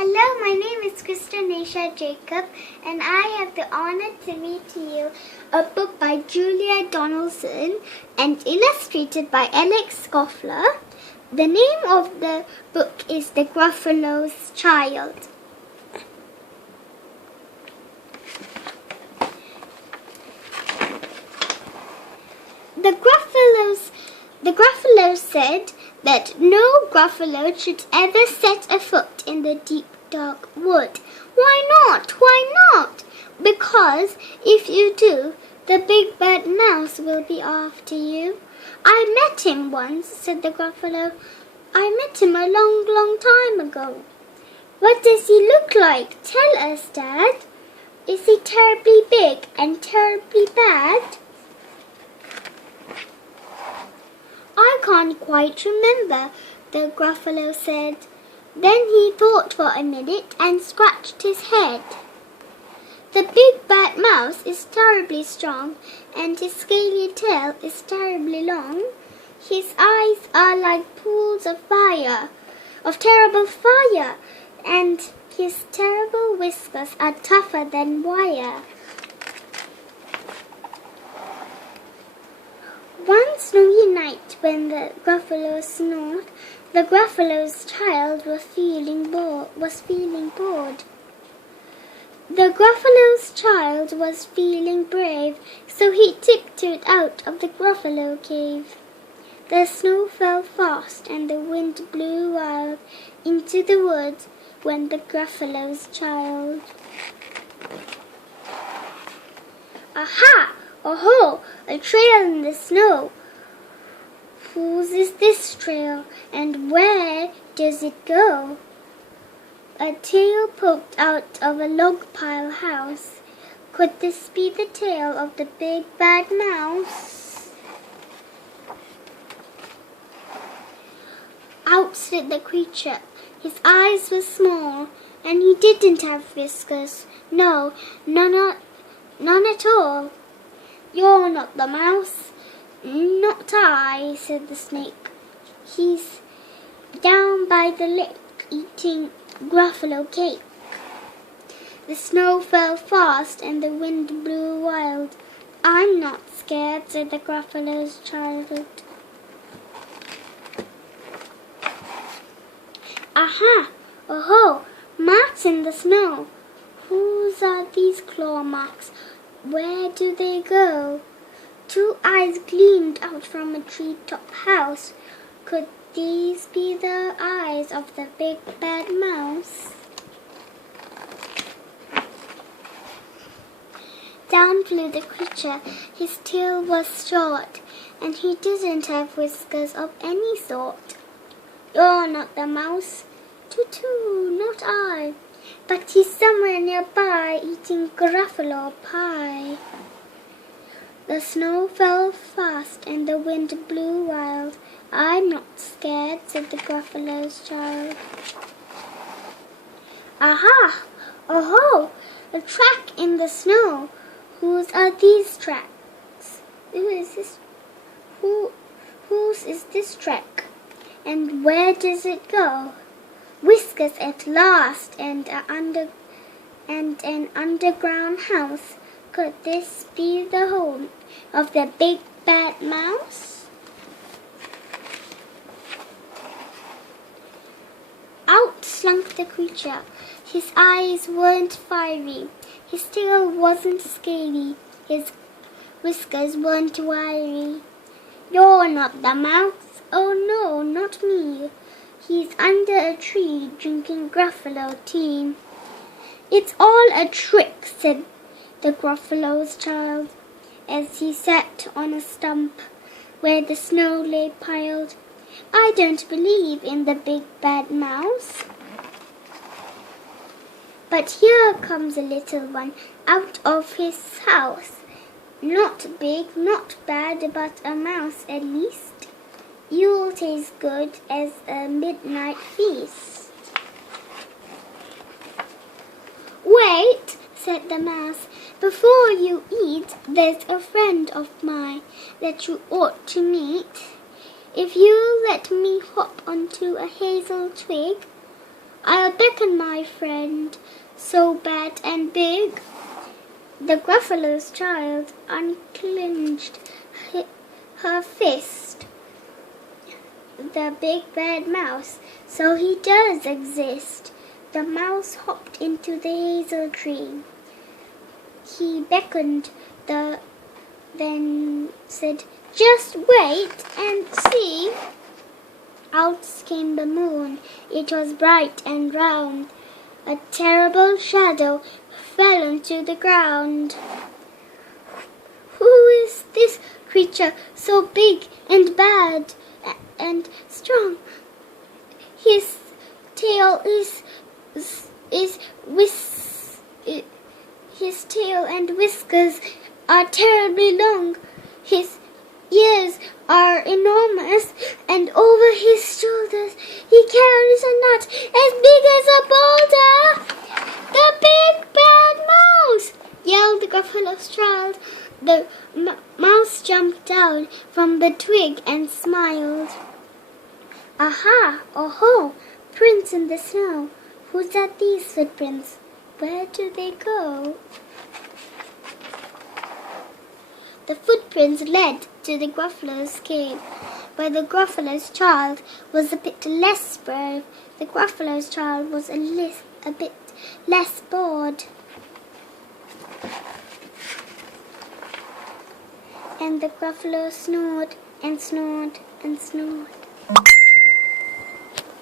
Hello, my name is Kristen Nesya Jacob, and I have the honor to read to you a book by Julia Donaldson and illustrated by Alex Gruffalo. The name of the book is The Gruffalo's Child. The Gruffalo said that no Gruffalo should ever set a foot in the deep, dark wood. Why not? Why not? Because if you do, the big bad mouse will be after you. I met him once, said the Gruffalo. I met him a long, long time ago. What does he look like? Tell us, Dad. Is he terribly big and terribly bad? I can't quite remember, the Gruffalo said. Then he thought for a minute and scratched his head. The big bad mouse is terribly strong, and his scaly tail is terribly long. His eyes are like pools of fire, of terrible fire, and his terrible whiskers are tougher than wire. One snowy night when the Gruffalo snored, the Gruffalo's child was feeling bored. The Gruffalo's child was feeling brave, so he tiptoed out of the Gruffalo cave. The snow fell fast and the wind blew wild into the woods when the Gruffalo's child. Aha! Oh-ho! A trail in the snow. Whose is this trail, and where does it go? A tail poked out of a log pile house. Could this be the tail of the big bad mouse? Out slid the creature. His eyes were small, and he didn't have whiskers. No, none at all. You're not the mouse. Not I, said the snake. He's down by the lake eating Gruffalo cake. The snow fell fast and the wind blew wild. I'm not scared, said the Gruffalo's child. Aha! Oh-ho! Marks in the snow. Whose are these claw marks? Where do they go? Two eyes gleamed out from a treetop house. Could these be the eyes of the big bad mouse? Down flew the creature. His tail was short, and he didn't have whiskers of any sort. You're not the mouse. Toot-toot, not I. But he's somewhere nearby eating Gruffalo pie. The snow fell fast and the wind blew wild. I'm not scared, said the Gruffalo's child. Aha! Oh-ho! A track in the snow. Whose are these tracks? Whose is this track? And where does it go? Whiskers at last, and an underground house. Could this be the home of the big bad mouse? Out slunk the creature. His eyes weren't fiery, his tail wasn't scaly, his whiskers weren't wiry. You're not the mouse. Oh no, not me. He's under a tree drinking Gruffalo tea. It's all a trick, said the Gruffalo's child, as he sat on a stump where the snow lay piled. I don't believe in the big bad mouse. But here comes a little one out of his house. Not big, not bad, but a mouse at least. You'll taste good as a midnight feast. Wait, said the mouse. Before you eat, there's a friend of mine that you ought to meet. If you let me hop onto a hazel twig, I'll beckon my friend, so bad and big. The Gruffalo's child unclenched her fist. The big bad mouse, so he does exist. The mouse hopped into the hazel tree. He beckoned, then said, "Just wait and see." Out came the moon. It was bright and round. A terrible shadow fell onto the ground. "Who is this creature so big and bad and strong? His tail his tail and whiskers are terribly long. His ears are enormous, and over his shoulders he carries a nut as big as a boulder." "The big bad mouse!" yelled the Gruffalo's child. The mouse jumped down from the twig and smiled. "Aha! Oh-ho! Prints in the snow. Who's at these footprints? Where do they go?" The footprints led to the Gruffalo's cave, where the Gruffalo's child was a bit less brave. The Gruffalo's child was a bit less bored. And the Gruffalo snored and snored and snored.